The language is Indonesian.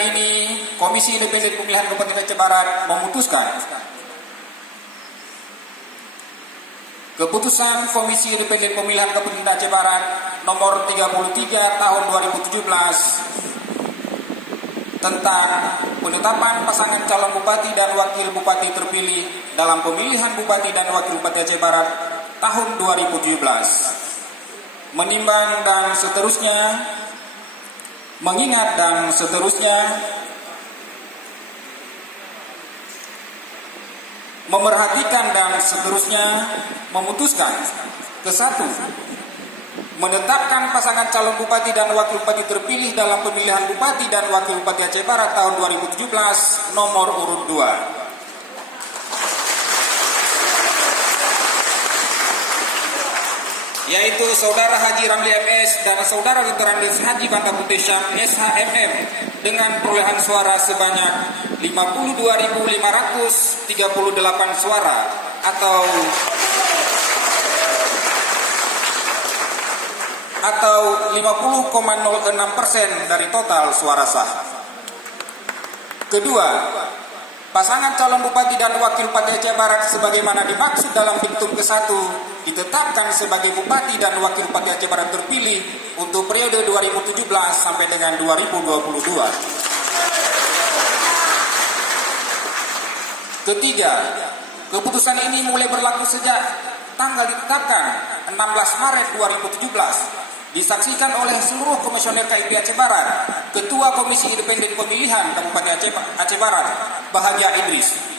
Ini Komisi Independen Pemilihan Kabupaten Aceh Barat memutuskan keputusan Komisi Independen Pemilihan Kabupaten Aceh Barat nomor 33 tahun 2017 tentang penetapan pasangan calon bupati dan wakil bupati terpilih dalam pemilihan bupati dan wakil bupati Aceh Barat tahun 2017. Menimbang dan seterusnya, mengingat dan seterusnya, memerhatikan dan seterusnya, memutuskan ke-1, menetapkan pasangan calon bupati dan wakil bupati terpilih dalam pemilihan bupati dan wakil bupati Aceh Barat tahun 2017 nomor urut 2. Yaitu Saudara Haji Ramli MS dan Saudara Dr. Andes Haji Banta Putih Syam SHMM dengan perolehan suara sebanyak 52.538 suara atau 50,06% dari total suara sah. Kedua, pasangan calon bupati dan wakil bupati Aceh Barat sebagaimana dimaksud dalam pintu ke-1 ditetapkan sebagai bupati dan wakil bupati Aceh Barat terpilih untuk periode 2017 sampai dengan 2022. Ketiga, keputusan ini mulai berlaku sejak tanggal ditetapkan 16 Maret 2017. Disaksikan oleh seluruh komisioner KIP Aceh Barat, Ketua Komisi Independen Pemilihan Kabupaten Aceh Barat, Bahagia Idris,